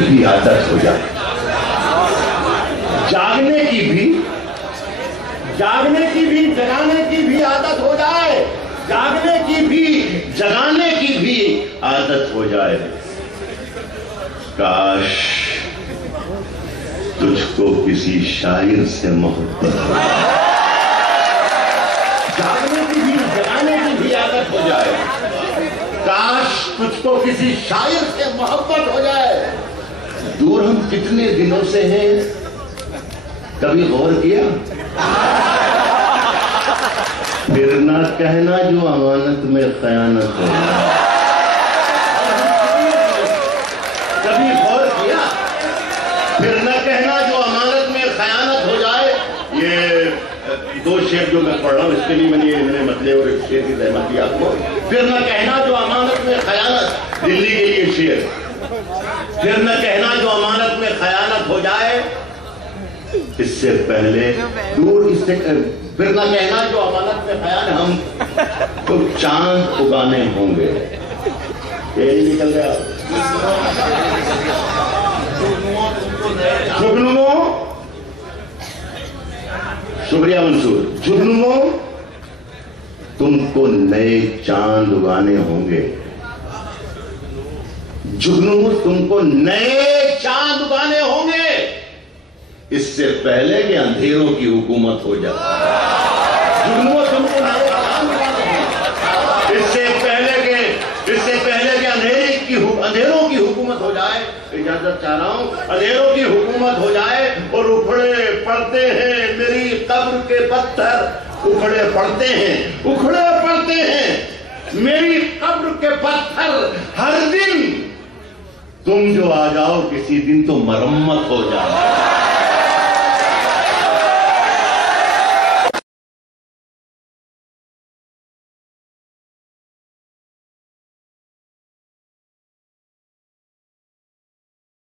की आदत हो जाए, जागने की भी जगाने की भी आदत हो जाए, जागने की भी जगाने की भी आदत हो जाए। काश तुझको किसी शायर से मोहब्बत हो, जागने की भी जगाने की भी आदत हो जाए। काश तुझको किसी शायर से मोहब्बत हो जाए। दूर हम कितने दिनों से हैं, कभी गौर किया? फिर ना कहना जो अमानत में खयानत हो, कभी गौर किया? फिर ना कहना जो अमानत में खयानत हो जाए। ये दो शेर जो मैं पढ़ रहा हूं इसके लिए मैंने मतलब और शेर की रहमत दी आपको। फिर ना कहना जो अमानत में खयानत, दिल्ली के लिए शेर। फिर न कहना जो अमानत में खयानत हो जाए, इससे पहले दूर इससे फिर न कहना जो अमानत में खयानत, हम तो चांद उगाने होंगे। यही निकल गया। जुगनुमो, शुक्रिया मंसूर। जुगनुमो, तुमको नए चांद उगाने होंगे। जुगनू, तुमको नए चांद उगाने होंगे, इससे पहले कि अंधेरों की हुकूमत हो जाए। जुगनू, तुमको नए चांद उगाने होंगे, इससे पहले कि अंधेरों की हुकूमत हो जाए। इजाजत चाह रहा हूं, अंधेरों की हुकूमत हो जाए और उखड़े पड़ते हैं मेरी कब्र के पत्थर, उखड़े पड़ते हैं मेरी कब्र के पत्थर। हर दिन तुम जो आ जाओ, किसी दिन तो मरम्मत हो जाए।